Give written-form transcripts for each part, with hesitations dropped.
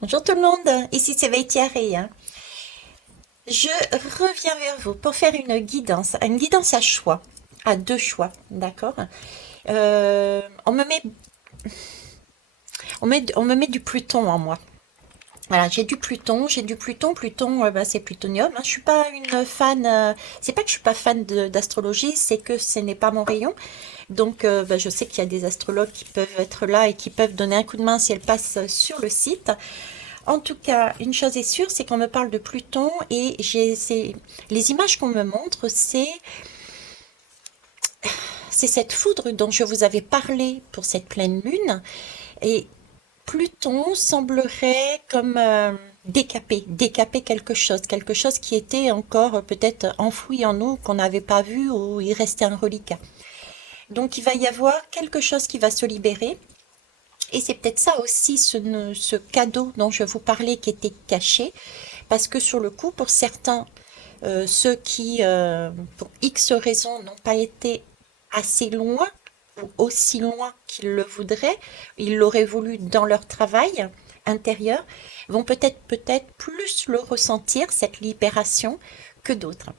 Bonjour tout le monde, ici c'est Vetiaré, hein. Je reviens vers vous pour faire une guidance à choix, à deux choix, d'accord? On me met, on me met du Pluton en moi. Voilà, j'ai du Pluton, Pluton, bah, c'est plutonium, hein. Je suis pas une fan, c'est pas que je suis pas fan d'astrologie, c'est que ce n'est pas mon rayon. Donc, bah, je sais qu'il y a des astrologues qui peuvent être là et qui peuvent donner un coup de main si elles passent sur le site. En tout cas, une chose est sûre, c'est qu'on me parle de Pluton et les images qu'on me montre, c'est cette foudre dont je vous avais parlé pour cette pleine lune. Et Pluton semblerait comme décaper quelque chose qui était encore peut-être enfoui en nous, qu'on n'avait pas vu ou il restait un reliquat. Donc il va y avoir quelque chose qui va se libérer. Et c'est peut-être ça aussi, ce cadeau dont je vous parlais qui était caché, parce que sur le coup, pour certains, ceux qui, pour X raisons, n'ont pas été assez loin ou aussi loin qu'ils le voudraient, ils l'auraient voulu dans leur travail intérieur, vont peut-être plus le ressentir, cette libération, que d'autres.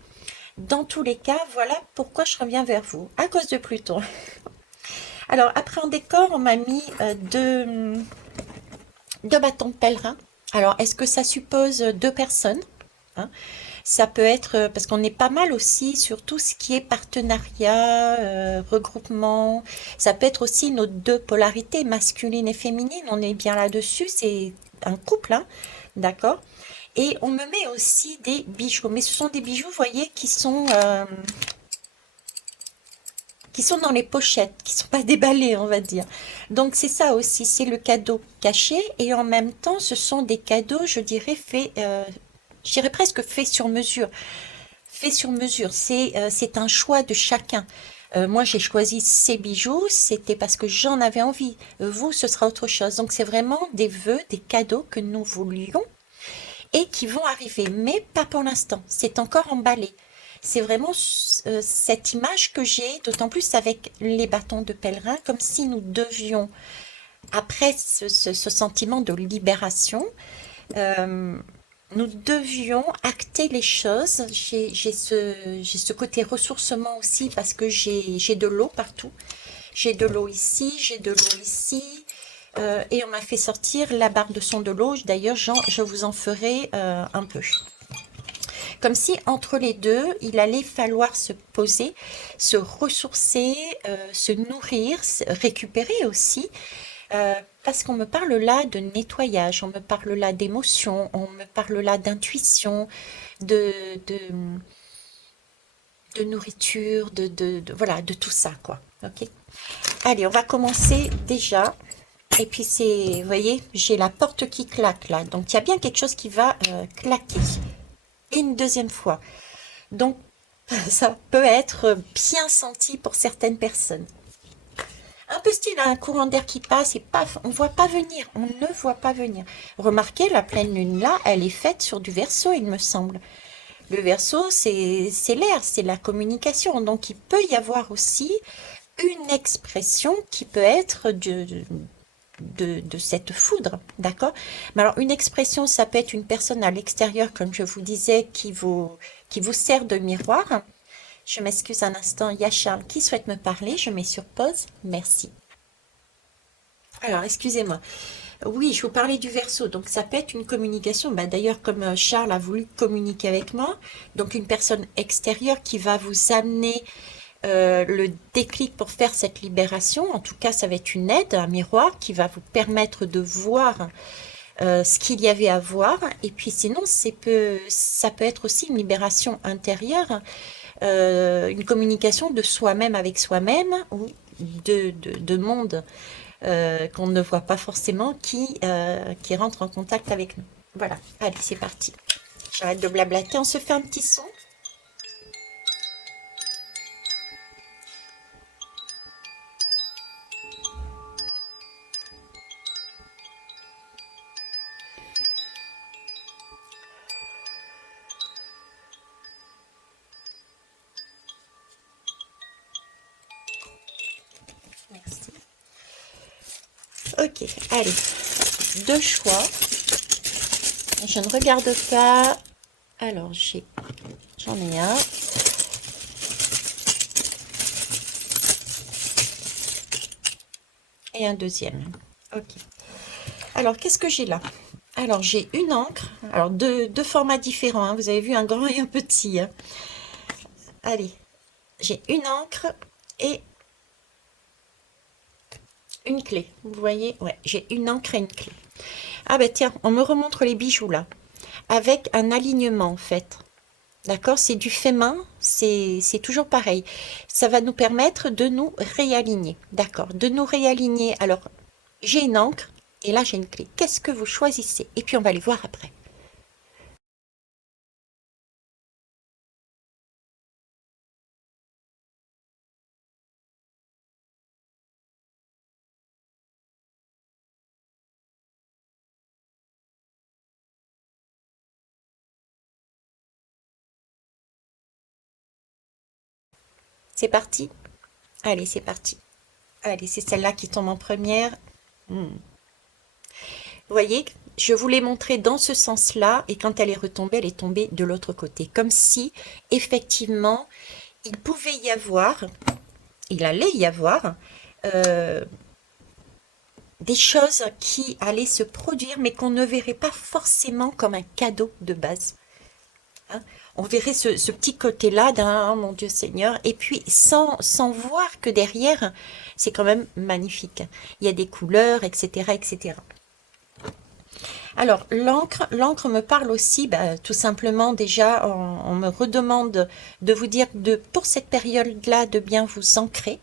Dans tous les cas, voilà pourquoi je reviens vers vous, à cause de Pluton. Alors, après en décor, on m'a mis deux bâtons de pèlerin. Alors, est-ce que ça suppose deux personnes, hein? Ça peut être, parce qu'on est pas mal aussi sur tout ce qui est partenariat, regroupement. Ça peut être aussi nos deux polarités, masculine et féminine. On est bien là-dessus. C'est un couple, hein, d'accord? Et on me met aussi des bijoux. Mais ce sont des bijoux, vous voyez, qui sont dans les pochettes, qui sont pas déballés, on va dire. Donc c'est ça aussi, c'est le cadeau caché et en même temps, ce sont des cadeaux, je dirais, je dirais presque faits sur mesure. Fait sur mesure, c'est un choix de chacun. Moi, j'ai choisi ces bijoux, c'était parce que j'en avais envie. Vous, ce sera autre chose. Donc, c'est vraiment des vœux, des cadeaux que nous voulions et qui vont arriver, mais pas pour l'instant. C'est encore emballé. C'est vraiment cette image que j'ai, d'autant plus avec les bâtons de pèlerin, comme si nous devions, après ce sentiment de libération, euh, nous devions acter les choses. J'ai ce côté ressourcement aussi parce que j'ai de l'eau partout. J'ai de l'eau ici, j'ai de l'eau ici. Et on m'a fait sortir la barre de son de l'eau. D'ailleurs, je vous en ferai un peu. Comme si entre les deux, il allait falloir se poser, se ressourcer, se nourrir, récupérer aussi. Parce qu'on me parle là de nettoyage, on me parle là d'émotion, on me parle là d'intuition, de, de, de nourriture, voilà, de tout ça, quoi. Ok. Allez, on va commencer déjà. Et puis vous voyez, j'ai la porte qui claque là. Donc il y a bien quelque chose qui va claquer. Et une deuxième fois. Donc ça peut être bien senti pour certaines personnes. Un peu style un courant d'air qui passe et paf, on voit pas venir, on ne voit pas venir. Remarquez, la pleine lune là, elle est faite sur du Verseau, il me semble. Le Verseau, c'est l'air, c'est la communication. Donc il peut y avoir aussi une expression qui peut être de cette foudre, d'accord? Mais alors une expression, ça peut être une personne à l'extérieur, comme je vous disais, qui vous sert de miroir. Je m'excuse un instant, il y a Charles qui souhaite me parler, je mets sur pause, merci. Alors, excusez-moi. Oui, je vous parlais du Verseau, donc ça peut être une communication. Bah, d'ailleurs, comme Charles a voulu communiquer avec moi, donc une personne extérieure qui va vous amener le déclic pour faire cette libération. En tout cas, ça va être une aide, un miroir qui va vous permettre de voir ce qu'il y avait à voir. Et puis sinon, ça peut être aussi une libération intérieure, une communication de soi-même avec soi-même ou de monde qu'on ne voit pas forcément qui rentre en contact avec nous. Voilà, allez, c'est parti. J'arrête de blablater, on se fait un petit son. Merci. Ok, allez, deux choix. Je ne regarde pas. Alors, j'en ai un. Et un deuxième. Ok. Alors, qu'est-ce que j'ai là? Alors, j'ai une encre. Alors, deux formats différents, hein. Vous avez vu un grand et un petit, hein. Allez, j'ai une encre et une clé. Vous voyez? Ouais, j'ai une encre et une clé. Ah ben tiens, on me remontre les bijoux là. Avec un alignement en fait. D'accord? C'est du fait main, c'est toujours pareil. Ça va nous permettre de nous réaligner. D'accord? De nous réaligner. Alors, j'ai une encre et là j'ai une clé. Qu'est-ce que vous choisissez? Et puis on va les voir après. C'est parti? Allez, c'est parti. Allez, c'est celle-là qui tombe en première. Hmm. Vous voyez, je vous l'ai montré dans ce sens-là, et quand elle est retombée, elle est tombée de l'autre côté. Comme si, effectivement, il pouvait y avoir, il allait y avoir, euh, des choses qui allaient se produire, mais qu'on ne verrait pas forcément comme un cadeau de base, hein. On verrait ce petit côté-là d'un, oh mon Dieu Seigneur, et puis sans voir que derrière, c'est quand même magnifique. Il y a des couleurs, etc., etc. Alors, l'encre me parle aussi, bah, tout simplement déjà, on me redemande de vous dire pour cette période-là, de bien vous ancrer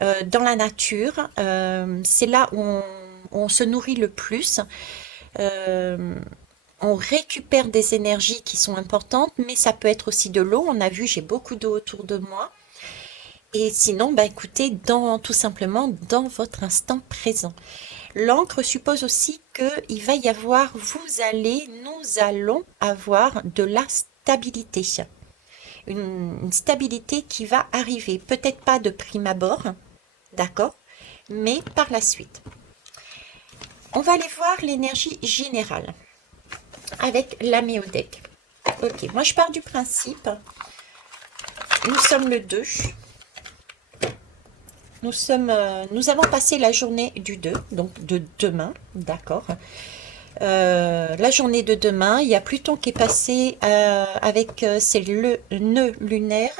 dans la nature. C'est là où on se nourrit le plus. Euh, on récupère des énergies qui sont importantes, mais ça peut être aussi de l'eau. On a vu, j'ai beaucoup d'eau autour de moi. Et sinon, bah, écoutez, tout simplement dans votre instant présent. L'encre suppose aussi qu'il va y avoir, nous allons avoir de la stabilité. Une stabilité qui va arriver, peut-être pas de prime abord, d'accord, mais par la suite. On va aller voir l'énergie générale avec l'améodec. Ok, moi je pars du principe, nous sommes le 2, nous avons passé la journée du 2, donc de demain, d'accord. La journée de demain, il y a Pluton qui est passé avec c'est le nœud lunaire.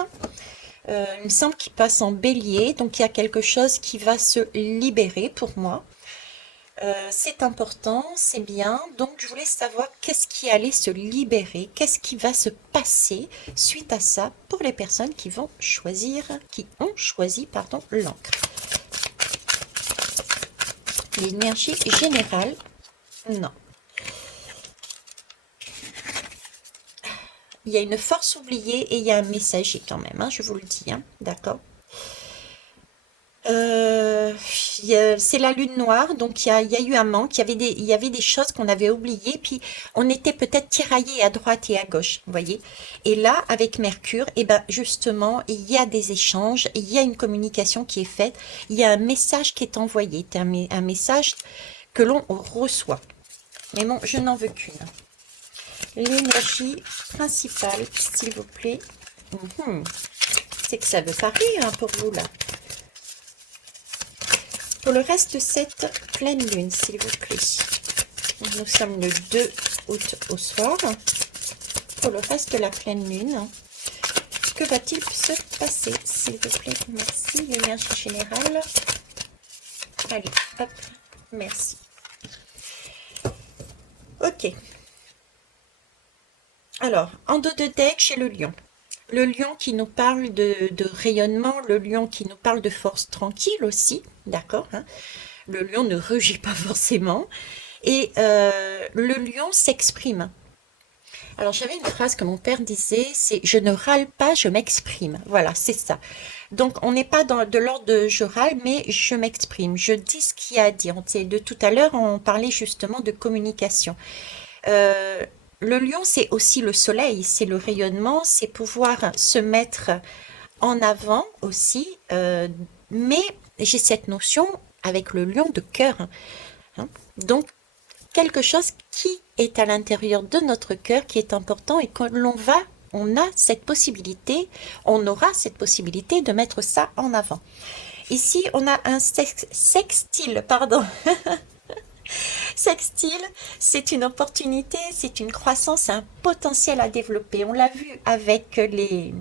Il me semble qu'il passe en bélier, donc il y a quelque chose qui va se libérer pour moi. C'est important, c'est bien. Donc je voulais savoir qu'est-ce qui allait se libérer, qu'est-ce qui va se passer suite à ça pour les personnes qui ont choisi, pardon, l'encre. L'énergie générale, non. Il y a une force oubliée et il y a un messager quand même, hein, je vous le dis, hein, d'accord. Euh, c'est la lune noire, donc il y a eu un manque, il y avait des choses qu'on avait oubliées, puis on était peut-être tiraillés à droite et à gauche, vous voyez. Et là, avec Mercure, et ben justement, il y a des échanges, il y a une communication qui est faite, il y a un message qui est envoyé, un message que l'on reçoit. Mais bon, je n'en veux qu'une. L'énergie principale, s'il vous plaît. Mhm. C'est que ça veut pas rire, hein, pour vous là. Pour le reste de cette pleine lune, s'il vous plaît. Nous sommes le 2 août au soir. Pour le reste de la pleine lune, que va-t-il se passer, s'il vous plaît? Merci. L'énergie générale. Allez, hop, merci. Ok. Alors, en dos de deck, j'ai le lion. Le lion qui nous parle de rayonnement, le lion qui nous parle de force tranquille aussi, d'accord, hein. Le lion ne rugit pas forcément. Et le lion s'exprime. Alors j'avais une phrase que mon père disait, c'est je ne râle pas, je m'exprime. Voilà, c'est ça. Donc on n'est pas de l'ordre de je râle, mais je m'exprime. Je dis ce qu'il y a à dire. De tout à l'heure, on parlait justement de communication. Euh, le lion, c'est aussi le soleil, c'est le rayonnement, c'est pouvoir se mettre en avant aussi. Mais j'ai cette notion avec le lion de cœur, hein. Donc quelque chose qui est à l'intérieur de notre cœur, qui est important et que on a cette possibilité, on aura cette possibilité de mettre ça en avant. Ici, on a un sextile, pardon. Sextile, c'est une opportunité, c'est une croissance, un potentiel à développer. On l'a vu avec les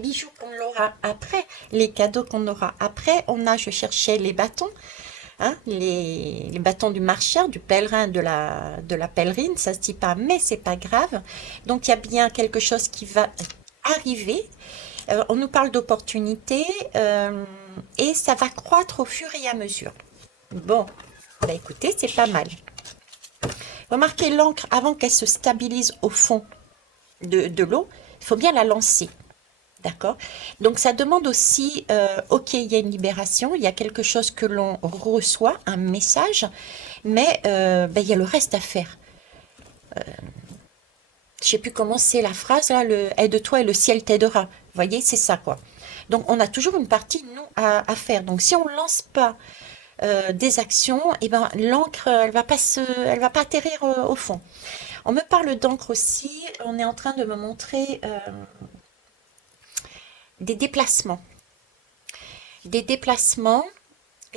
bijoux qu'on aura après, les cadeaux qu'on aura après. Je cherchais les bâtons, hein, les bâtons du marcheur, du pèlerin, de la pèlerine, ça se dit pas, mais c'est pas grave. Donc il y a bien quelque chose qui va arriver. On nous parle d'opportunités et ça va croître au fur et à mesure. Bon, bah écoutez, c'est pas mal. Remarquez l'encre, avant qu'elle se stabilise au fond de l'eau, il faut bien la lancer. D'accord? Donc ça demande aussi, ok, il y a une libération, il y a quelque chose que l'on reçoit, un message, mais il y a le reste à faire. Je sais plus comment c'est la phrase là, le aide-toi et le ciel t'aidera. Vous voyez, c'est ça quoi. Donc on a toujours une partie nous à faire. Donc si on lance pas des actions, et ben l'encre elle va pas atterrir au fond. On me parle d'encre aussi. On est en train de me montrer des déplacements. Des déplacements.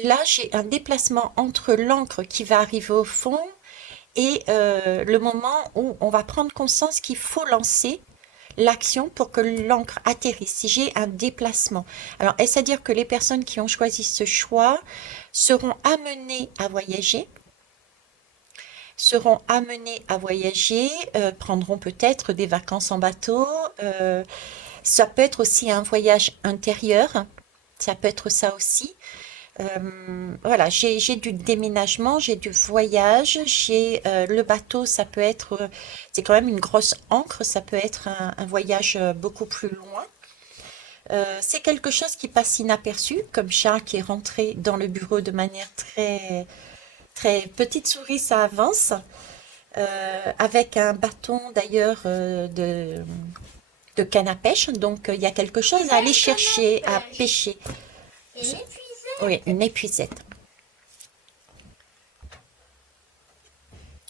Là j'ai un déplacement entre l'encre qui va arriver au fond et le moment où on va prendre conscience qu'il faut lancer l'action pour que l'encre atterrisse, si j'ai un déplacement. Alors, est-ce à dire que les personnes qui ont choisi ce choix seront amenées à voyager, prendront peut-être des vacances en bateau, ça peut être aussi un voyage intérieur, ça peut être ça aussi. Voilà, j'ai du déménagement, j'ai du voyage, j'ai le bateau, ça peut être, c'est quand même une grosse ancre, ça peut être un voyage beaucoup plus loin. C'est quelque chose qui passe inaperçu, comme Charles qui est rentré dans le bureau de manière très, très petite souris, ça avance, avec un bâton d'ailleurs de canne à pêche, donc il y a quelque chose à aller chercher, à pêcher. Oui, une épuisette.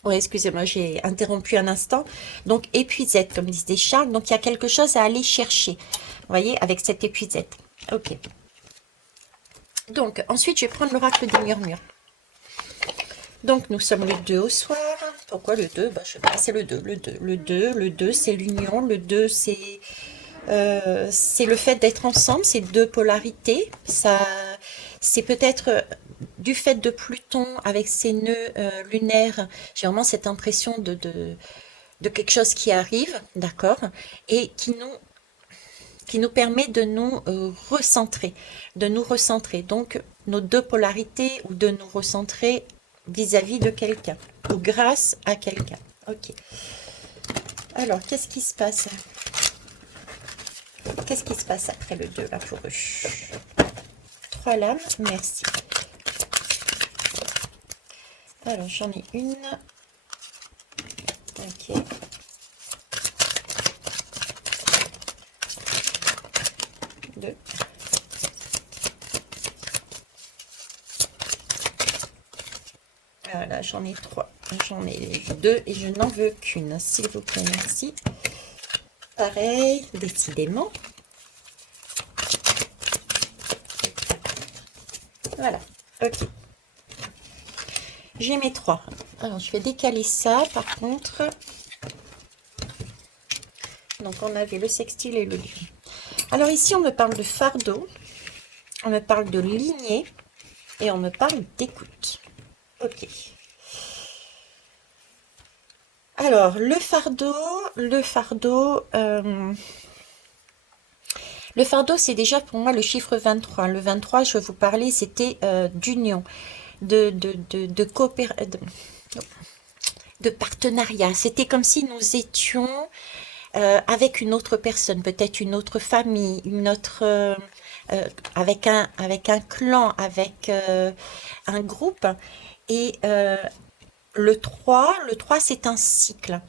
Oui, excusez-moi, j'ai interrompu un instant. Donc, épuisette, comme disait Charles. Donc, il y a quelque chose à aller chercher. Vous voyez, avec cette épuisette. Ok. Donc, ensuite, je vais prendre l'oracle des murmures. Donc, nous sommes le 2 au soir. Pourquoi le 2? Je sais pas, c'est le 2. Le 2, c'est l'union. Le 2, c'est le fait d'être ensemble, c'est deux polarités. Ça, c'est peut-être du fait de Pluton avec ses nœuds lunaires. J'ai vraiment cette impression de quelque chose qui arrive, d'accord, et qui nous permet de nous recentrer, Donc, nos deux polarités ou de nous recentrer vis-à-vis de quelqu'un ou grâce à quelqu'un. Ok. Alors, qu'est-ce qui se passe? Qu'est-ce qui se passe après le 2 là pour eux? 3 lames, merci. Alors j'en ai une. Ok. Deux. Voilà, j'en ai 3. J'en ai 2 et je n'en veux qu'une, s'il vous plaît, merci. Pareil, décidément. Voilà, ok. J'ai mes 3. Alors, je vais décaler ça, par contre. Donc, on avait le sextile et le lion. Alors, ici, on me parle de fardeau, on me parle de lignée et on me parle d'écoute. Ok. Alors, le fardeau, c'est déjà pour moi le chiffre 23. Le 23, je vais vous parler, c'était d'union, de partenariat. C'était comme si nous étions avec une autre personne, peut-être une autre famille, avec un clan, avec un groupe. Et le 3 c'est un cycle.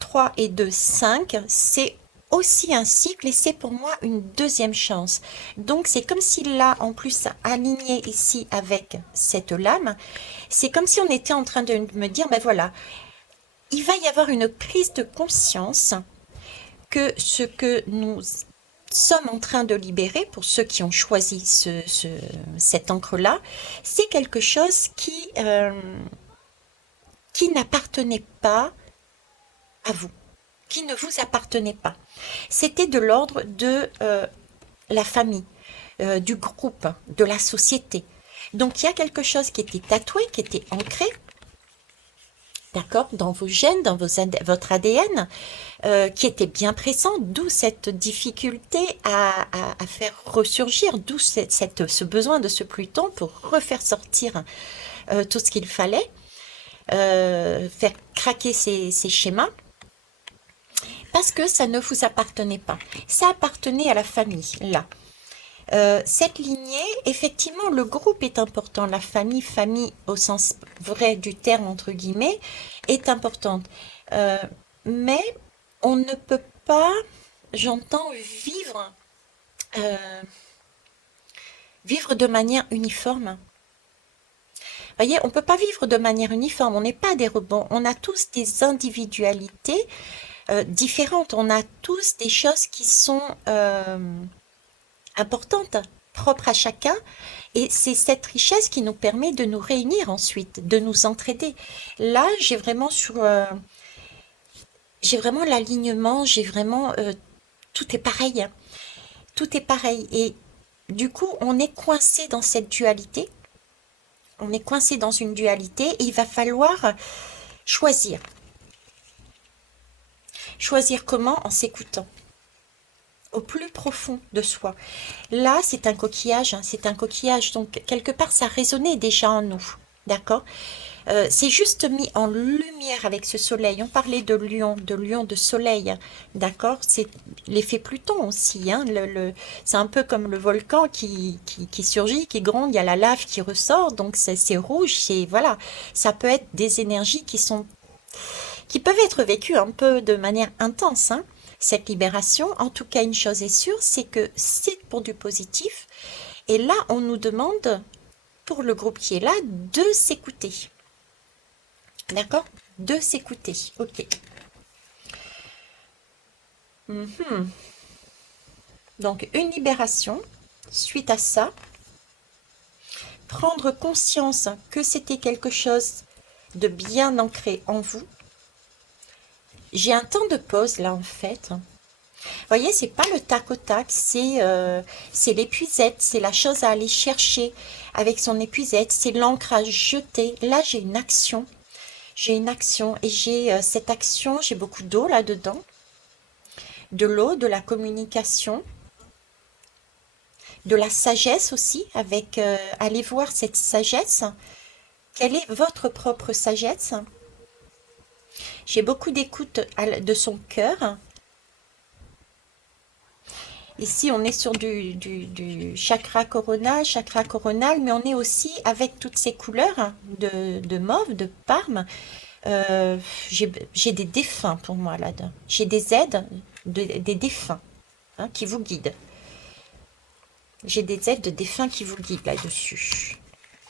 3 et 2, 5, c'est aussi un cycle et c'est pour moi une deuxième chance. Donc c'est comme si là, en plus aligné ici avec cette lame, c'est comme si on était en train de me dire, ben voilà, il va y avoir une prise de conscience que ce que nous sommes en train de libérer, pour ceux qui ont choisi cette encre-là, c'est quelque chose qui n'appartenait pas à vous, qui ne vous appartenait pas. C'était de l'ordre de la famille, du groupe, de la société. Donc il y a quelque chose qui était tatoué, qui était ancré, d'accord, dans vos gènes, dans votre ADN, qui était bien présent, d'où cette difficulté à faire ressurgir, d'où ce besoin de ce Pluton pour refaire sortir tout ce qu'il fallait, faire craquer ces schémas, parce que ça ne vous appartenait pas. Ça appartenait à la famille, là. Cette lignée, effectivement, le groupe est important. La famille, famille au sens vrai du terme, entre guillemets, est importante. Euh, mais on ne peut pas, j'entends, euh, vivre de manière uniforme. Voyez, on ne peut pas vivre de manière uniforme. On n'est pas des robots. On a tous des individualités différentes. On a tous des choses qui sont importantes, propres à chacun. Et c'est cette richesse qui nous permet de nous réunir ensuite, de nous entraider. Là, j'ai vraiment l'alignement, j'ai vraiment, tout est pareil, hein. Tout est pareil. Et du coup, on est coincé dans cette dualité. On est coincé dans une dualité et il va falloir choisir. Choisir comment? En s'écoutant au plus profond de soi. Là, c'est un coquillage, hein, c'est un coquillage. Donc, quelque part, ça résonnait déjà en nous. D'accord? C'est juste mis en lumière avec ce soleil. On parlait de lion de soleil. D'accord? C'est l'effet Pluton aussi. Hein, c'est un peu comme le volcan qui surgit, qui gronde. Il y a la lave qui ressort. Donc, c'est rouge. Voilà. Ça peut être des énergies qui peuvent être vécues un peu de manière intense, hein, cette libération. En tout cas, une chose est sûre, c'est que c'est pour du positif. Et là, on nous demande, pour le groupe qui est là, de s'écouter. D'accord? De s'écouter. Ok. Mhm. Donc, une libération. Suite à ça, prendre conscience que c'était quelque chose de bien ancré en vous. J'ai un temps de pause là en fait. Vous voyez, c'est pas le tac au tac, c'est l'épuisette, c'est la chose à aller chercher avec son épuisette, c'est l'encre à jeter. Là, j'ai une action. J'ai une action et j'ai cette action, j'ai beaucoup d'eau là-dedans. De l'eau, de la communication, de la sagesse aussi, avec allez voir cette sagesse. Quelle est votre propre sagesse? J'ai beaucoup d'écoute de son cœur. Ici, on est sur du chakra coronal, mais on est aussi avec toutes ces couleurs de mauve, de parme. J'ai des défunts pour moi là-dedans. J'ai des aides, des défunts, hein, qui vous guident. J'ai des aides de défunts qui vous guident là-dessus.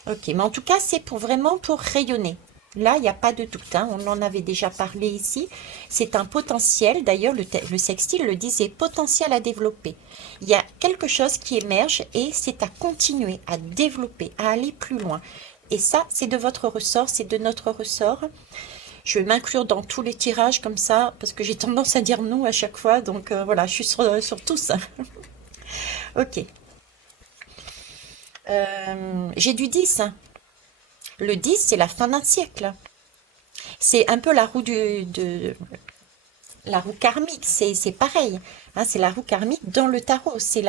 Ok, mais en tout cas, c'est vraiment pour rayonner. Là, il n'y a pas de doute, hein, on en avait déjà parlé ici. C'est un potentiel, d'ailleurs, le sextile le disait, potentiel à développer. Il y a quelque chose qui émerge et c'est à continuer, à développer, à aller plus loin. Et ça, c'est de votre ressort, c'est de notre ressort. Je vais m'inclure dans tous les tirages comme ça, parce que j'ai tendance à dire non à chaque fois. Donc voilà, je suis sur tous. Ok. J'ai du 10. Le 10, c'est la fin d'un siècle. C'est un peu la roue karmique, c'est pareil. Hein, c'est la roue karmique dans le tarot. C'est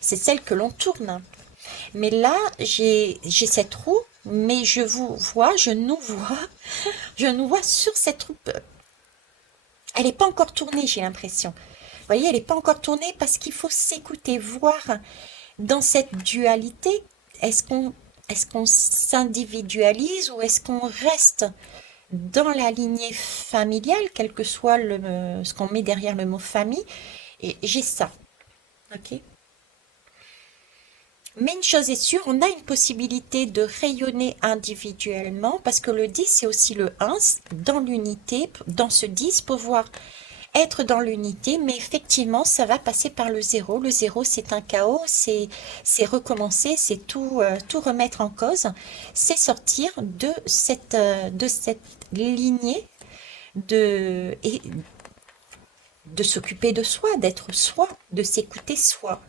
celle que l'on tourne. Mais là, j'ai cette roue, mais je nous vois sur cette roue. Elle n'est pas encore tournée, j'ai l'impression. Vous voyez, elle n'est pas encore tournée parce qu'il faut s'écouter, voir dans cette dualité, est-ce qu'on s'individualise ou est-ce qu'on reste dans la lignée familiale, quel que soit ce qu'on met derrière le mot famille, Et j'ai ça, ok? Mais une chose est sûre, on a une possibilité de rayonner individuellement parce que le 10, c'est aussi le 1 dans l'unité, dans ce 10, pouvoir être dans l'unité, mais effectivement, ça va passer par le zéro. Le zéro, c'est un chaos, c'est recommencer, c'est tout, tout remettre en cause, c'est sortir de cette lignée et de s'occuper de soi, d'être soi, de s'écouter soi,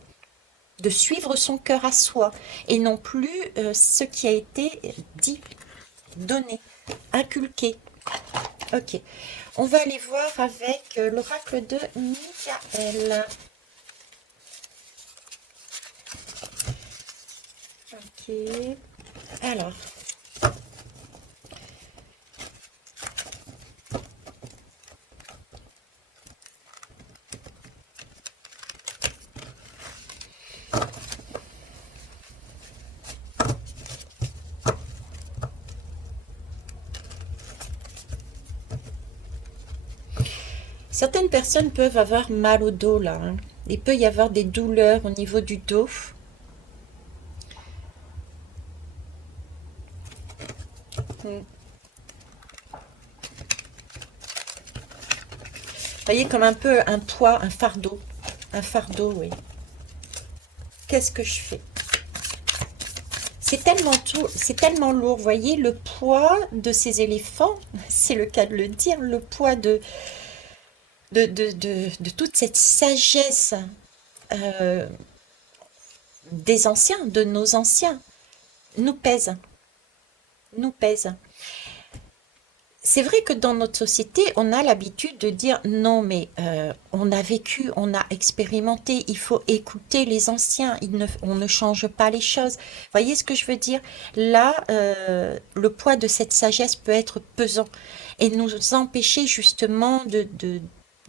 de suivre son cœur à soi et non plus ce qui a été dit, donné, inculqué. Ok, on va aller voir avec l'oracle de Michael. Ok, alors, certaines personnes peuvent avoir mal au dos là, hein. Il peut y avoir des douleurs au niveau du dos. Vous voyez comme un peu un poids, un fardeau. Un fardeau, oui. Qu'est-ce que je fais? C'est tellement lourd, vous voyez, le poids de ces éléphants, c'est le cas de le dire, le poids de toute cette sagesse euh, des anciens, de nos anciens, nous pèse, nous pèse. C'est vrai que dans notre société, on a l'habitude de dire non, mais on a vécu, on a expérimenté, il faut écouter les anciens, on ne change pas les choses. Voyez ce que je veux dire? Là, le poids de cette sagesse peut être pesant et nous empêcher justement de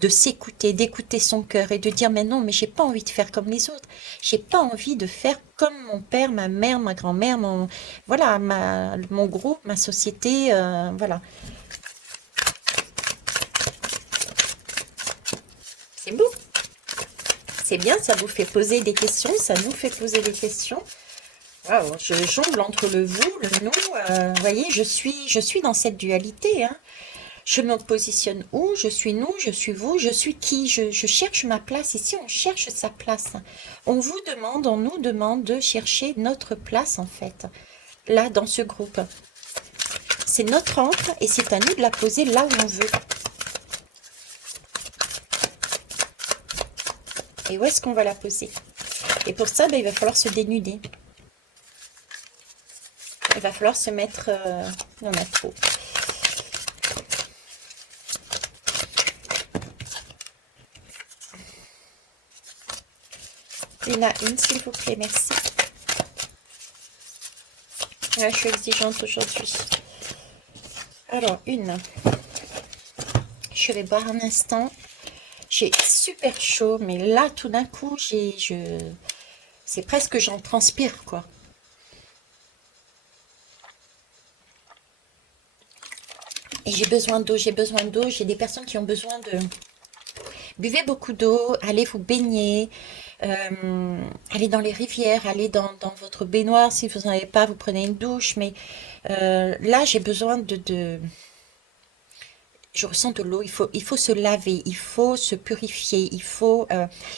s'écouter, d'écouter son cœur et de dire mais non, mais j'ai pas envie de faire comme les autres. J'ai pas envie de faire comme mon père, ma mère, ma grand-mère, voilà, mon groupe, ma société, voilà. C'est beau, c'est bien, ça vous fait poser des questions, ça nous fait poser des questions. Waouh, je jongle entre le vous, le nous. Vous voyez, je suis dans cette dualité, hein. Je me positionne où? Je suis nous, je suis vous, je suis qui? Je cherche ma place. Ici, on cherche sa place. On nous demande de chercher notre place, en fait, là, dans ce groupe. C'est notre encre et c'est à nous de la poser là où on veut. Et où est-ce qu'on va la poser? Et pour ça, ben, il va falloir se dénuder. Il va falloir se mettre dans la peau. Il y en a une, s'il vous plaît, merci. Ouais, je suis exigeante aujourd'hui. Alors, une. Je vais boire un instant. J'ai super chaud, mais là, tout d'un coup, c'est presque j'en transpire, quoi. Et j'ai besoin d'eau, j'ai besoin d'eau. J'ai des personnes qui ont besoin de... Buvez beaucoup d'eau, allez vous baigner, allez dans les rivières, allez dans votre baignoire. Si vous n'en avez pas, vous prenez une douche. Mais là, j'ai besoin je ressens de l'eau. Il faut se laver, il faut se purifier, il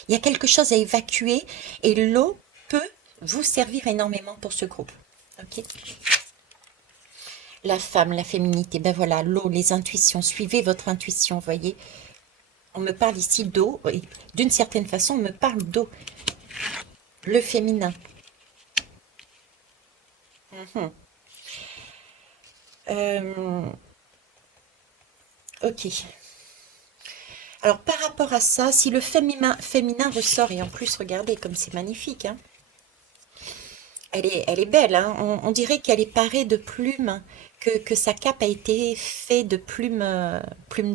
y a quelque chose à évacuer. Et l'eau peut vous servir énormément pour ce groupe. Ok? La femme, la féminité, ben voilà, l'eau, les intuitions. Suivez votre intuition, voyez. On me parle ici d'eau, et d'une certaine façon, on me parle d'eau. Le féminin. Mhm. Euh, ok. Alors, par rapport à ça, si le féminin ressort, et en plus, regardez comme c'est magnifique, hein. Elle est belle, hein. On dirait qu'elle est parée de plumes, que sa cape a été faite de plumes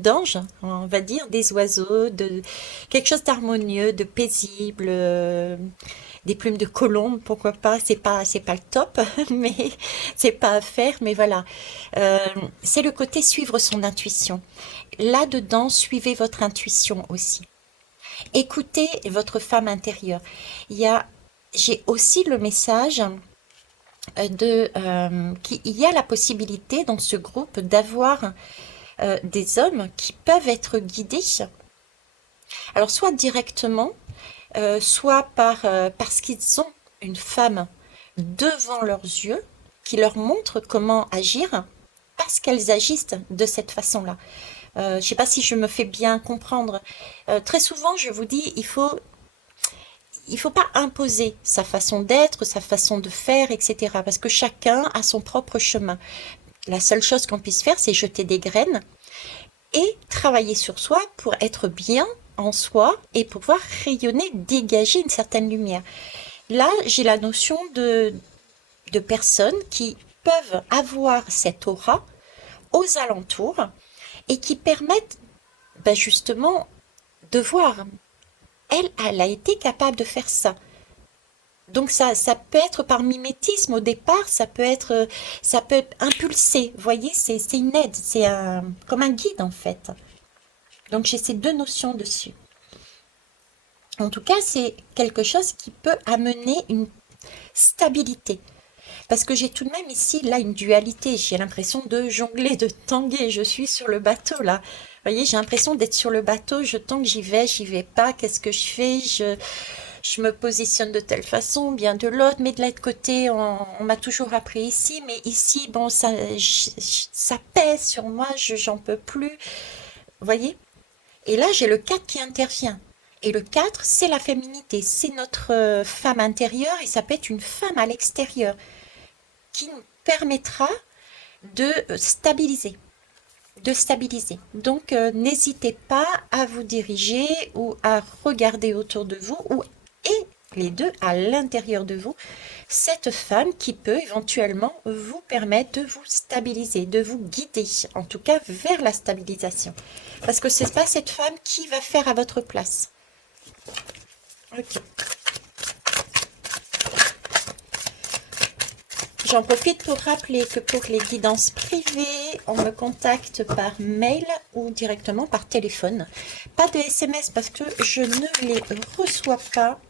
d'ange, on va dire, des oiseaux, de quelque chose d'harmonieux, de paisible, des plumes de colombe, pourquoi pas. C'est pas le top, mais c'est pas à faire, mais voilà. Euh, c'est le côté suivre son intuition. Là-dedans, suivez votre intuition aussi. Écoutez votre femme intérieure. Il y a, j'ai aussi le message qu'il y a la possibilité dans ce groupe d'avoir des hommes qui peuvent être guidés, alors soit directement, soit parce qu'ils ont une femme devant leurs yeux qui leur montre comment agir, parce qu'elles agissent de cette façon-là. Je ne sais pas si je me fais bien comprendre. Très souvent, je vous dis, il faut pas imposer sa façon d'être, sa façon de faire, etc. Parce que chacun a son propre chemin. La seule chose qu'on puisse faire, c'est jeter des graines et travailler sur soi pour être bien en soi et pouvoir rayonner, dégager une certaine lumière. Là, j'ai la notion de personnes qui peuvent avoir cette aura aux alentours et qui permettent justement de voir. Elle a été capable de faire ça. Donc ça peut être par mimétisme au départ, ça peut être impulsé. Vous voyez, c'est une aide, comme un guide en fait. Donc j'ai ces deux notions dessus. En tout cas, c'est quelque chose qui peut amener une stabilité. Parce que j'ai tout de même ici, là, une dualité. J'ai l'impression de jongler, de tanguer. Je suis sur le bateau, là. Vous voyez, j'ai l'impression d'être sur le bateau. Je tangue, j'y vais pas. Qu'est-ce que je fais? Je me positionne de telle façon, bien de l'autre. Mais de l'autre côté, on m'a toujours appris ici. Mais ici, bon, ça pèse sur moi. J'en peux plus. Vous voyez? Et là, j'ai le 4 qui intervient. Et le 4, c'est la féminité. C'est notre femme intérieure et ça peut être une femme à l'extérieur qui nous permettra de stabiliser. De stabiliser. Donc, n'hésitez pas à vous diriger ou à regarder autour de vous et les deux à l'intérieur de vous, cette femme qui peut éventuellement vous permettre de vous stabiliser, de vous guider, en tout cas vers la stabilisation. Parce que ce n'est pas cette femme qui va faire à votre place. Ok. J'en profite pour rappeler que pour les guidances privées, on me contacte par mail ou directement par téléphone. Pas de SMS parce que je ne les reçois pas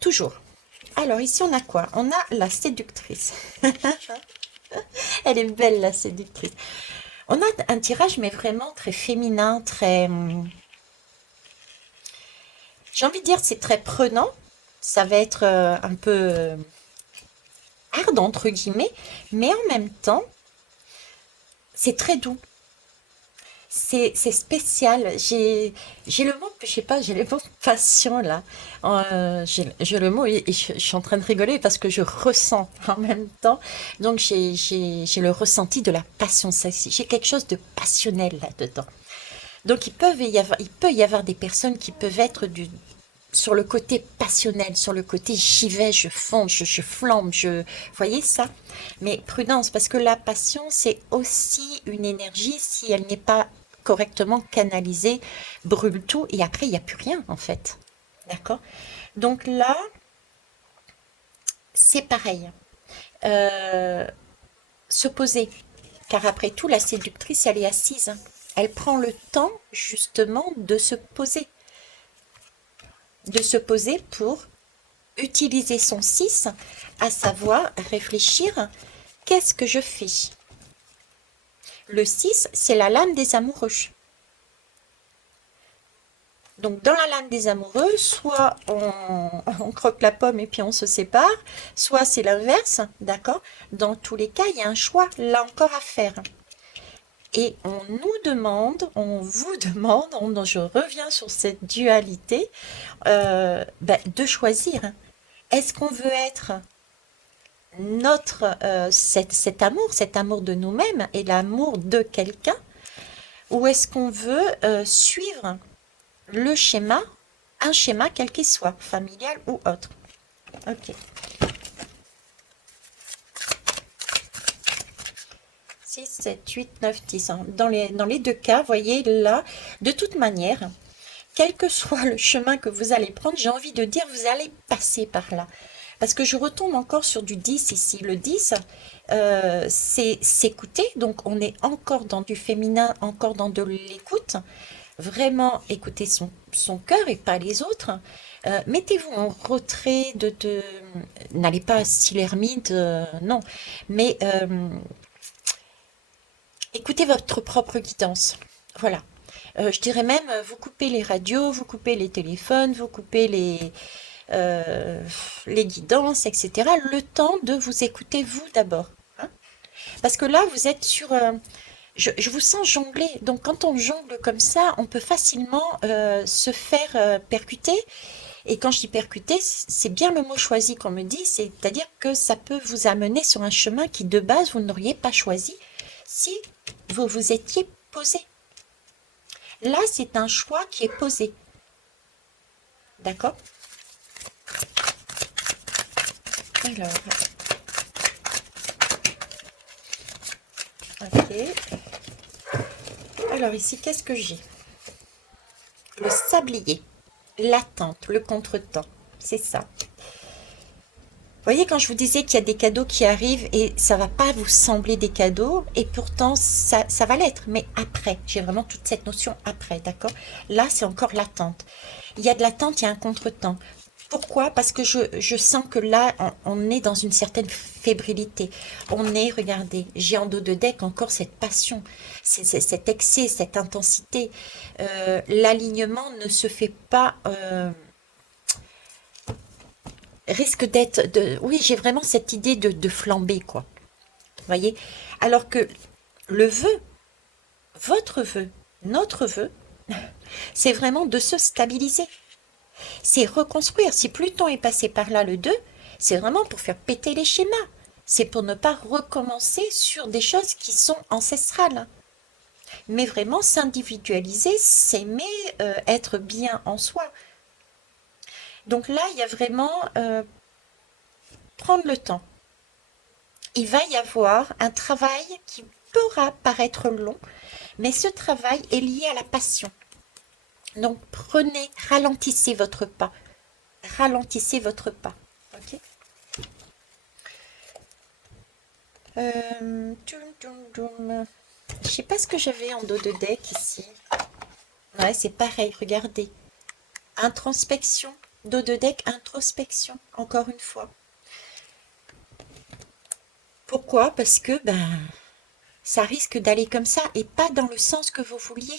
toujours. Alors ici on a quoi? On a la séductrice. Elle est belle la séductrice. On a un tirage mais vraiment très féminin, très... J'ai envie de dire c'est très prenant. Ça va être un peu hard entre guillemets, mais en même temps, c'est très doux. C'est spécial. J'ai le mot, je sais pas, j'ai le mot passion là. J'ai le mot et je suis en train de rigoler parce que je ressens en même temps. Donc j'ai le ressenti de la passion. J'ai quelque chose de passionnel là-dedans. Donc il peut y avoir des personnes qui peuvent être sur le côté passionnel, sur le côté j'y vais, je fonce, je flambe, vous voyez ça? Mais prudence, parce que la passion, c'est aussi une énergie, si elle n'est pas correctement canalisée, brûle tout et après, il n'y a plus rien en fait. D'accord? Donc là, c'est pareil. Euh, Se poser, car après tout, la séductrice, elle est assise. Elle prend le temps justement de se poser pour utiliser son 6, à savoir réfléchir, qu'est-ce que je fais? Le 6, c'est la lame des amoureux. Donc dans la lame des amoureux, soit on croque la pomme et puis on se sépare, soit c'est l'inverse, d'accord? Dans tous les cas, il y a un choix là encore à faire. Et on nous demande, on vous demande, je reviens sur cette dualité, de choisir. Est-ce qu'on veut être cet amour de nous-mêmes et l'amour de quelqu'un, ou est-ce qu'on veut suivre le schéma, un schéma quel qu'il soit, familial ou autre? Ok. 6, 7, 8, 9, 10. Dans les deux cas, voyez là, de toute manière, quel que soit le chemin que vous allez prendre, j'ai envie de dire, vous allez passer par là. Parce que je retombe encore sur du 10 ici. Le 10, c'est s'écouter. Donc, on est encore dans du féminin, encore dans de l'écoute. vraiment écouter son cœur et pas les autres. Mettez-vous en retrait n'allez pas style ermite, non, mais écoutez votre propre guidance. Voilà. Je dirais même, vous coupez les radios, vous coupez les téléphones, vous coupez euh, les guidances, etc. Le temps de vous écouter vous d'abord. Hein. Parce que là, vous êtes sur... je vous sens jongler. Donc quand on jongle comme ça, on peut facilement se faire percuter. Et quand je dis percuter, c'est bien le mot choisi qu'on me dit, c'est-à-dire que ça peut vous amener sur un chemin qui de base vous n'auriez pas choisi si vous vous étiez posé. Là, c'est un choix qui est posé. D'accord? Alors, ok. Alors ici, qu'est-ce que j'ai? Le sablier, l'attente, le contretemps. C'est ça. Vous voyez, quand je vous disais qu'il y a des cadeaux qui arrivent et ça va pas vous sembler des cadeaux, et pourtant ça va l'être, mais après, j'ai vraiment toute cette notion après, d'accord? Là, c'est encore l'attente. Il y a de l'attente, il y a un contretemps. Pourquoi? Parce que je sens que là, on est dans une certaine fébrilité. On est, regardez, j'ai en dos de deck encore cette passion, cet excès, cette intensité. L'alignement ne se fait pas... risque d'être oui, j'ai vraiment cette idée de flamber, quoi. Vous voyez? Alors que le vœu, votre vœu, notre vœu, c'est vraiment de se stabiliser. C'est reconstruire. Si Pluton est passé par là le 2, c'est vraiment pour faire péter les schémas. C'est pour ne pas recommencer sur des choses qui sont ancestrales. Mais vraiment s'individualiser, s'aimer, être bien en soi. Donc là, il y a vraiment prendre le temps. Il va y avoir un travail qui pourra paraître long, mais ce travail est lié à la passion. Donc prenez, ralentissez votre pas. Ralentissez votre pas. Ok. Je sais pas ce que j'avais en dos de deck ici. Ouais, c'est pareil, regardez. Introspection. Dos de deck, introspection, encore une fois. Pourquoi? Parce que ça risque d'aller comme ça et pas dans le sens que vous vouliez.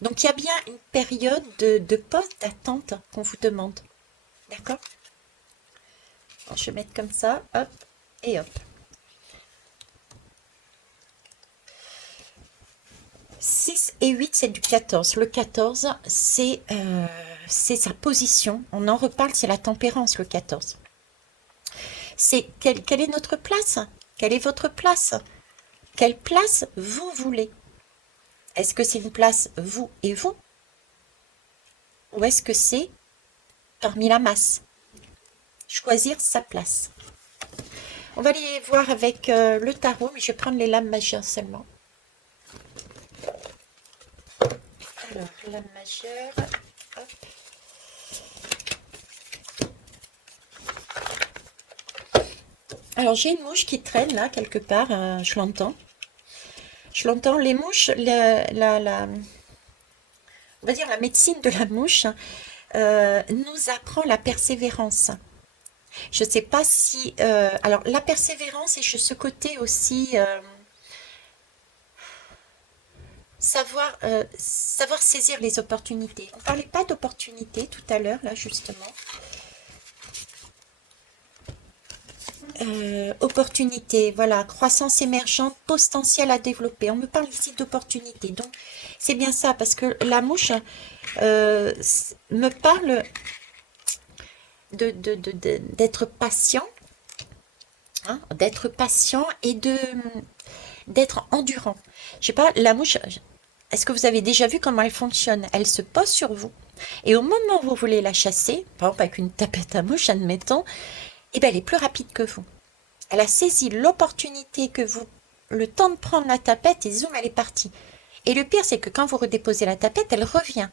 Donc il y a bien une période de pause d'attente qu'on vous demande. D'accord? Je vais mettre comme ça, hop, et hop. 6 et 8, c'est du 14. Le 14, c'est sa position. On en reparle, c'est la tempérance, le 14. C'est quelle est notre place? Quelle est votre place? Quelle place vous voulez? Est-ce que c'est une place vous et vous? Ou est-ce que c'est parmi la masse? Choisir sa place. On va aller voir avec le tarot, mais je vais prendre les lames majeures seulement. Alors, lame majeure, hop. Alors, j'ai une mouche qui traîne là, quelque part, je l'entends. Je l'entends, les mouches, on va dire la médecine de la mouche nous apprend la persévérance. Je ne sais pas si... alors, la persévérance et ce côté aussi... savoir saisir les opportunités. On ne parlait pas d'opportunités tout à l'heure, là, justement. Opportunité, voilà, croissance émergente, potentiel à développer. On me parle ici d'opportunité. Donc, c'est bien ça, parce que la mouche me parle d'être patient, hein, d'être patient et d'être endurant. Je sais pas, la mouche, est-ce que vous avez déjà vu comment elle fonctionne? Elle se pose sur vous. Et au moment où vous voulez la chasser, par exemple avec une tapette à mouche, admettons, eh ben, elle est plus rapide que vous. Elle a saisi l'opportunité que vous, le temps de prendre la tapette et zoom, elle est partie. Et le pire, c'est que quand vous redéposez la tapette, elle revient.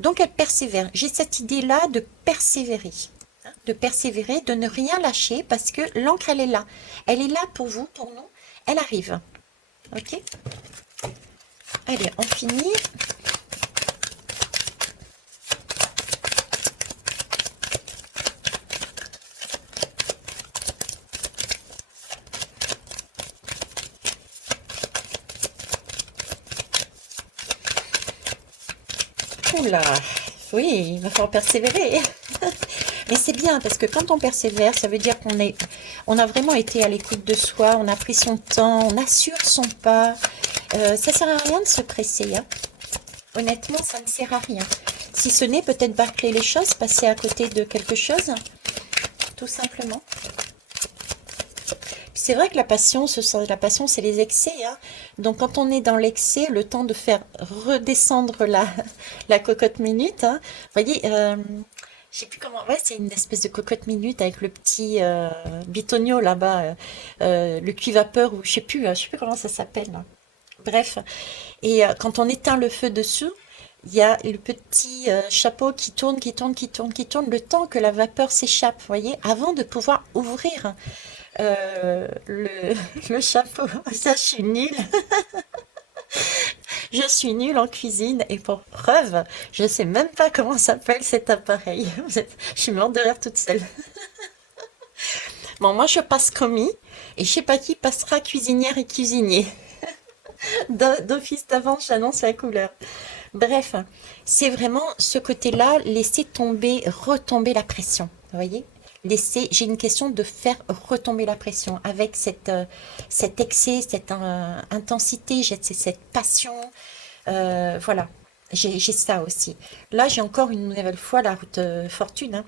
Donc elle persévère. J'ai cette idée-là de persévérer. Hein, de persévérer, de ne rien lâcher parce que l'encre, elle est là. Elle est là pour vous, pour nous. Elle arrive. Ok? Allez, on finit. Oula, oui, il va falloir persévérer. Mais c'est bien parce que quand on persévère, ça veut dire on a vraiment été à l'écoute de soi, on a pris son temps, on assure son pas. Ça sert à rien de se presser, hein. Honnêtement, ça ne sert à rien. Si ce n'est peut-être bâcler les choses, passer à côté de quelque chose, tout simplement. C'est vrai que la passion, c'est les excès, hein. Donc quand on est dans l'excès, le temps de faire redescendre la cocotte minute, hein. Vous voyez, je sais plus comment. Ouais, c'est une espèce de cocotte minute avec le petit bitonio là-bas, le cuit-vapeur ou je sais plus comment ça s'appelle, là. Bref, et quand on éteint le feu dessous, il y a le petit chapeau qui tourne, qui tourne, qui tourne, qui tourne, le temps que la vapeur s'échappe, vous voyez, avant de pouvoir ouvrir le, le chapeau. Ça, je suis nulle. Je suis nulle en cuisine et pour preuve, je sais même pas comment s'appelle cet appareil. Je suis morte de rire toute seule. Bon, moi, je passe commis et je sais pas qui passera cuisinière et cuisinier. D'office d'avance, j'annonce la couleur. Bref, c'est vraiment ce côté-là, laisser tomber, retomber la pression. Vous voyez? J'ai une question de faire retomber la pression avec cet excès, cette intensité, cette passion. Voilà, j'ai ça aussi. Là, j'ai encore une nouvelle fois la route fortune, hein.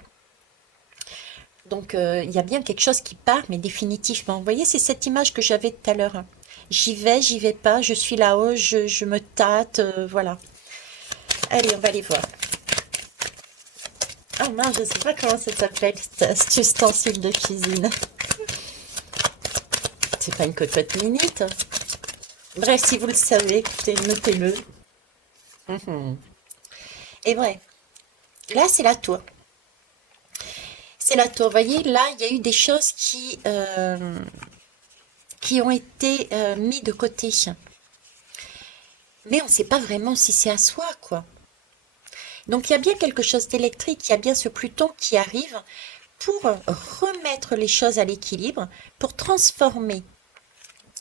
Donc, il y a bien quelque chose qui part, mais définitivement. Vous voyez, c'est cette image que j'avais tout à l'heure, hein. J'y vais pas, je suis là-haut, je me tâte, voilà. Allez, on va aller voir. Ah mince, je sais pas comment ça s'appelle, cet ustensile de cuisine. C'est pas une cocotte minute. Bref, si vous le savez, écoutez, notez-le. Mhm. Et vrai, là, c'est la tour. C'est la tour. Vous voyez, là, il y a eu des choses qui ont été mis de côté. Mais on ne sait pas vraiment si c'est à soi, quoi. Donc il y a bien quelque chose d'électrique, il y a bien ce Pluton qui arrive pour remettre les choses à l'équilibre, pour transformer.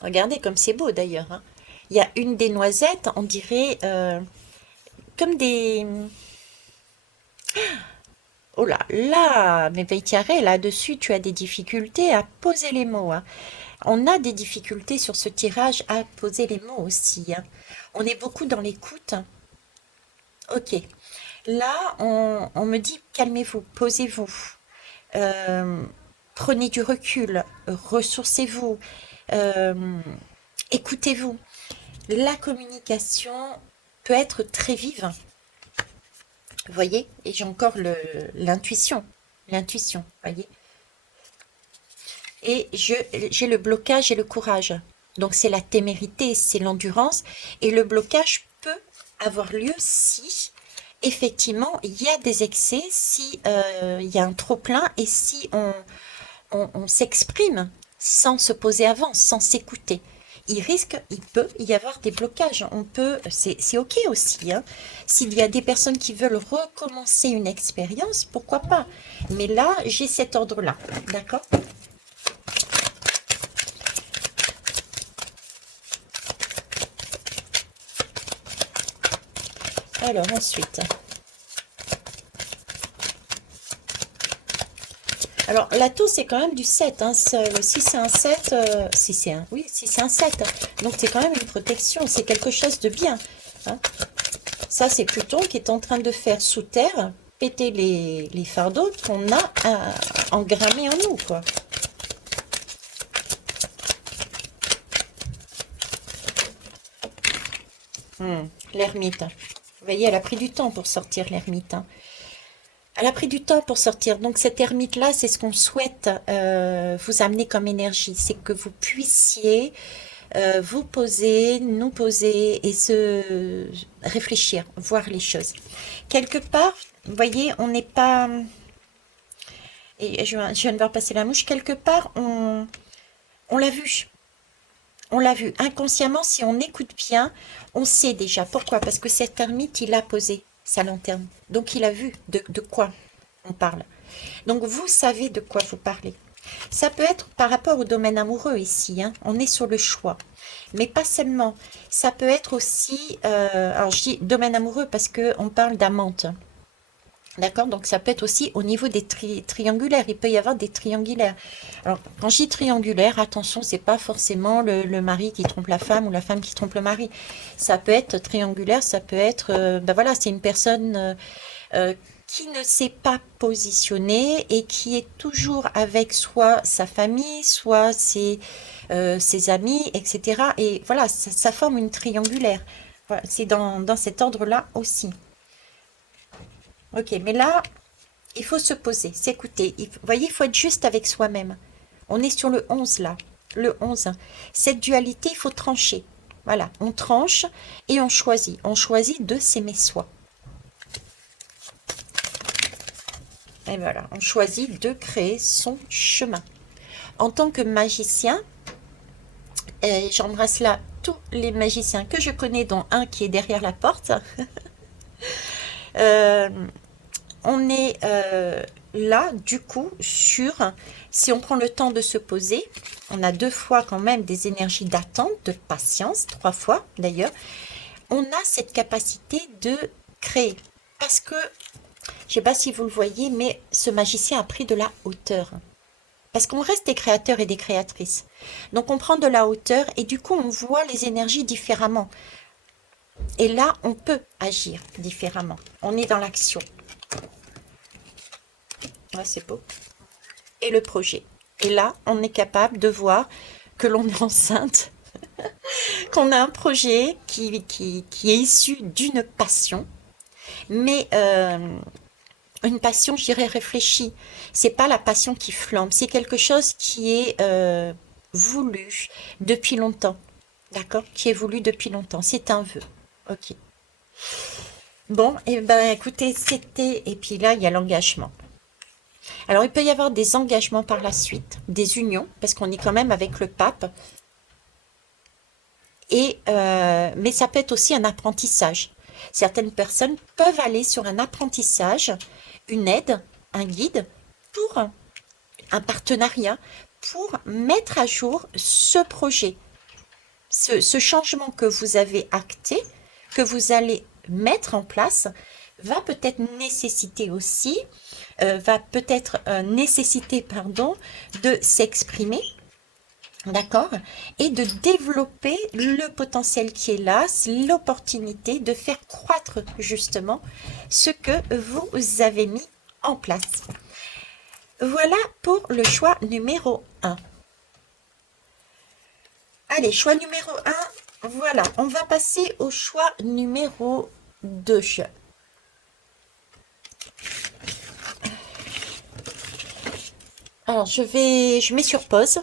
Regardez comme c'est beau d'ailleurs, hein. Il y a une des noisettes, on dirait comme des... Oh là là, mais Veitiaré, là-dessus, tu as des difficultés à poser les mots, hein. On a des difficultés sur ce tirage à poser les mots aussi, hein. On est beaucoup dans l'écoute. Ok. Là, on me dit calmez-vous, posez-vous, euh, prenez du recul, ressourcez-vous, euh, écoutez-vous. La communication peut être très vive, vous voyez, et j'ai encore l'intuition, vous voyez. Et j'ai le blocage et le courage. Donc c'est la témérité, c'est l'endurance, et le blocage peut avoir lieu si effectivement, il y a des excès, si il y a un trop-plein et si on s'exprime sans se poser avant, sans s'écouter. Il peut y avoir des blocages. C'est ok aussi, hein. S'il y a des personnes qui veulent recommencer une expérience, pourquoi pas. Mais là, j'ai cet ordre-là, d'accord? Alors ensuite. Alors, la tour, c'est quand même du 7, hein. Si c'est un 7, si c'est un, oui, si c'est un 7, donc c'est quand même une protection, c'est quelque chose de bien, hein. Ça, c'est Pluton qui est en train de faire sous terre péter les fardeaux qu'on a engrammés en nous, quoi. L'ermite. Vous voyez, elle a pris du temps pour sortir, l'ermite, hein. Elle a pris du temps pour sortir. Donc cette ermite-là, c'est ce qu'on souhaite vous amener comme énergie. C'est que vous puissiez vous poser, nous poser et se réfléchir, voir les choses. Quelque part, vous voyez, on n'est pas... Et je viens de voir passer la mouche. Quelque part, on l'a vu. On l'a vu. Inconsciemment, si on écoute bien, on sait déjà. Pourquoi? Parce que cet ermite, il a posé sa lanterne. Donc, il a vu de quoi on parle. Donc, vous savez de quoi vous parlez. Ça peut être par rapport au domaine amoureux ici, hein. On est sur le choix. Mais pas seulement. Ça peut être aussi, alors je dis domaine amoureux parce que on parle d'amante. D'accord? Donc ça peut être aussi au niveau des triangulaires. Il peut y avoir des triangulaires. Alors quand je dis triangulaire, attention, c'est pas forcément le mari qui trompe la femme ou la femme qui trompe le mari. Ça peut être triangulaire, ça peut être, ben voilà, c'est une personne qui ne s'est pas positionnée et qui est toujours avec soit sa famille, soit ses amis, etc. Et voilà, ça forme une triangulaire. Voilà, c'est dans cet ordre-là aussi. Ok, mais là, il faut se poser, s'écouter. Vous voyez, il faut être juste avec soi-même. On est sur le 11 là, le 11. Cette dualité, il faut trancher. Voilà, on tranche et on choisit. On choisit de s'aimer soi. Et voilà, on choisit de créer son chemin. En tant que magicien, j'embrasse là tous les magiciens que je connais, dont un qui est derrière la porte. Euh, on est là, du coup, si on prend le temps de se poser, on a 2 fois quand même des énergies d'attente, de patience, 3 fois d'ailleurs, on a cette capacité de créer. Parce que, je ne sais pas si vous le voyez, mais ce magicien a pris de la hauteur. Parce qu'on reste des créateurs et des créatrices. Donc on prend de la hauteur et du coup on voit les énergies différemment. Et là, on peut agir différemment. On est dans l'action. Ouais, c'est beau. Et le projet. Et là, on est capable de voir que l'on est enceinte, qu'on a un projet qui est issu d'une passion, mais une passion, je dirais, réfléchie. C'est pas la passion qui flambe, c'est quelque chose qui est voulu depuis longtemps. D'accord? Qui est voulu depuis longtemps. C'est un vœu. Ok. Bon, et ben écoutez, c'était. Et puis là, il y a l'engagement. Alors, il peut y avoir des engagements par la suite, des unions, parce qu'on est quand même avec le pape. Mais ça peut être aussi un apprentissage. Certaines personnes peuvent aller sur un apprentissage, une aide, un guide, pour un partenariat, pour mettre à jour ce projet, ce changement que vous avez acté, que vous allez mettre en place, va peut-être nécessiter aussi, pardon, de s'exprimer. D'accord? Et de développer le potentiel qui est là, l'opportunité de faire croître justement ce que vous avez mis en place. Voilà pour le choix numéro 1. Allez, choix numéro 1. Voilà, on va passer au choix numéro 2. Alors, je mets sur pause.